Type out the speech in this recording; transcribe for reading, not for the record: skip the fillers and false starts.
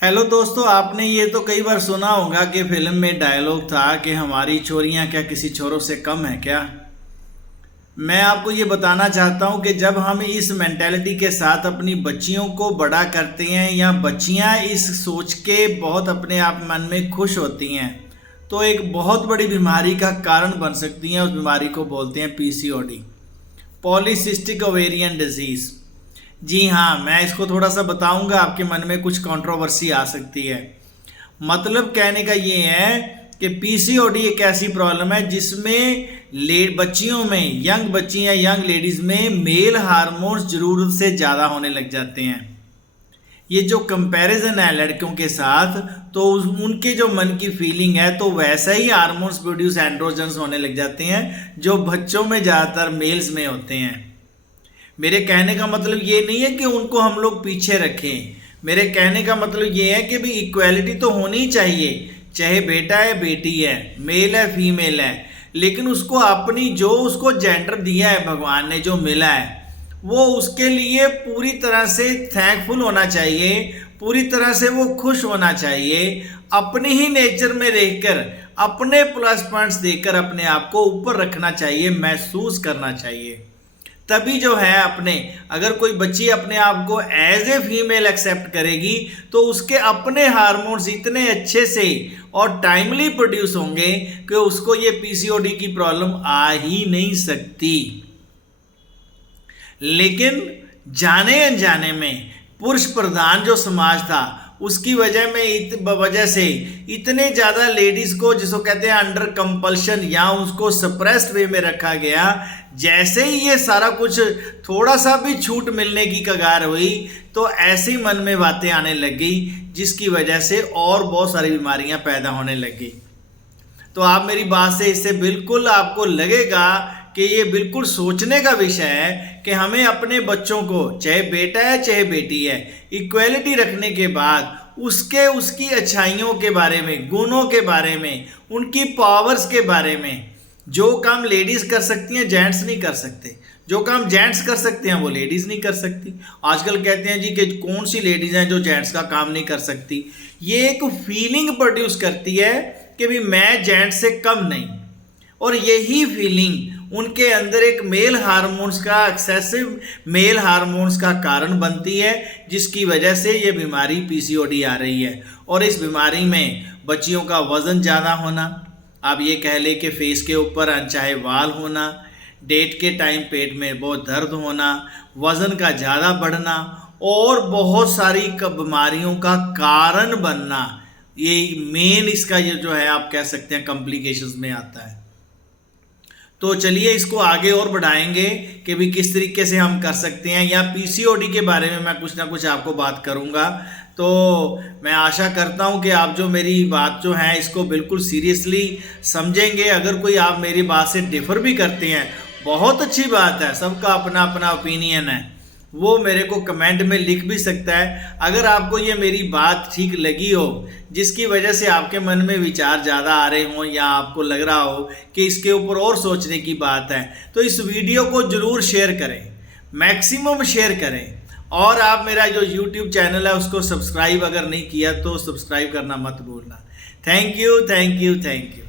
Hello दोस्तों, आपने ये तो कई बार सुना होगा कि फिल्म में डायलॉग था कि हमारी चोरियां क्या किसी चोरों से कम है क्या। मैं आपको ये बताना चाहता हूँ कि जब हम इस मेंटेलिटी के साथ अपनी बच्चियों को बड़ा करते हैं या बच्चियाँ इस सोच के बहुत अपने आप मन में खुश होती हैं तो एक बहुत बड़ी बीमारी का कारण बन सकती हैं। उस बीमारी को बोलते हैं पीसीओडी, पॉलीसिस्टिक ओवेरियन डिजीज़। जी हाँ, मैं इसको थोड़ा सा बताऊंगा, आपके मन में कुछ कंट्रोवर्सी आ सकती है। मतलब कहने का ये है कि पीसीओडी एक ऐसी प्रॉब्लम है जिसमें बच्चियों में, यंग बच्ची या यंग लेडीज़ में मेल हार्मोन्स ज़रूरत से ज़्यादा होने लग जाते हैं। ये जो कंपैरिजन है लड़कियों के साथ, तो उनके जो मन की फीलिंग है तो वैसा ही हार्मोन्स प्रोड्यूस एंड्रोजन्स होने लग जाते हैं जो बच्चों में ज़्यादातर मेल्स में होते हैं। मेरे कहने का मतलब ये नहीं है कि उनको हम लोग पीछे रखें। मेरे कहने का मतलब ये है कि भी इक्वालिटी तो होनी चाहिए, चाहे बेटा है बेटी है, मेल है फीमेल है, लेकिन उसको अपनी जो उसको जेंडर दिया है भगवान ने, जो मिला है, वो उसके लिए पूरी तरह से थैंकफुल होना चाहिए, पूरी तरह से वो खुश होना चाहिए, अपनी ही नेचर में रहकर अपने प्लस पॉइंट्स देकर अपने आप को ऊपर रखना चाहिए, महसूस करना चाहिए। तभी जो है अपने, अगर कोई बच्ची अपने आप को एज ए फीमेल एक्सेप्ट करेगी तो उसके अपने हार्मोन्स इतने अच्छे से और टाइमली प्रोड्यूस होंगे कि उसको ये पीसीओडी की प्रॉब्लम आ ही नहीं सकती। लेकिन जाने अनजाने में पुरुष प्रधान जो समाज था उसकी वजह से इतने ज़्यादा लेडीज़ को, जिसको कहते हैं अंडर कंपल्शन या उसको सप्रेस्ड वे में रखा गया। जैसे ही ये सारा कुछ थोड़ा सा भी छूट मिलने की कगार हुई तो ऐसे ही मन में बातें आने लग गई, जिसकी वजह से और बहुत सारी बीमारियां पैदा होने लग गई। तो आप मेरी बात से इससे बिल्कुल आपको लगेगा कि ये बिल्कुल सोचने का विषय है कि हमें अपने बच्चों को, चाहे बेटा है चाहे बेटी है, इक्वलिटी रखने के बाद उसकी अच्छाइयों के बारे में, गुणों के बारे में, उनकी पावर्स के बारे में, जो काम लेडीज़ कर सकती हैं जेंट्स नहीं कर सकते, जो काम जेंट्स कर सकते हैं वो लेडीज़ नहीं कर सकती। आजकल कहते हैं जी कि कौन सी लेडीज़ हैं जो जेंट्स का काम नहीं कर सकती। ये एक फीलिंग प्रोड्यूस करती है कि भी मैं जेंट्स से कम नहीं, और यही फीलिंग उनके अंदर एक मेल हार्मोन्स का, एक्सेसिव मेल हार्मोन्स का कारण बनती है, जिसकी वजह से ये बीमारी पीसीओडी आ रही है। और इस बीमारी में बच्चियों का वज़न ज़्यादा होना, आप ये कह ले कि फेस के ऊपर अनचाहे वाल होना, डेट के टाइम पेट में बहुत दर्द होना, वज़न का ज़्यादा बढ़ना और बहुत सारी बीमारियों का कारण बनना, ये मेन इसका ये जो है आप कह सकते हैं कॉम्प्लिकेशंस में आता है। तो चलिए इसको आगे और बढ़ाएंगे कि भी किस तरीके से हम कर सकते हैं, या पीसीओडी के बारे में मैं कुछ ना कुछ आपको बात करूंगा। तो मैं आशा करता हूं कि आप जो मेरी बात जो है इसको बिल्कुल सीरियसली समझेंगे। अगर कोई आप मेरी बात से डिफर भी करते हैं, बहुत अच्छी बात है, सबका अपना अपना ओपिनियन है, वो मेरे को कमेंट में लिख भी सकता है। अगर आपको ये मेरी बात ठीक लगी हो, जिसकी वजह से आपके मन में विचार ज़्यादा आ रहे हों, या आपको लग रहा हो कि इसके ऊपर और सोचने की बात है, तो इस वीडियो को ज़रूर शेयर करें, मैक्सिमम शेयर करें। और आप मेरा जो यूट्यूब चैनल है उसको सब्सक्राइब अगर नहीं किया तो सब्सक्राइब करना मत भूलना। Thank you, thank you, thank you.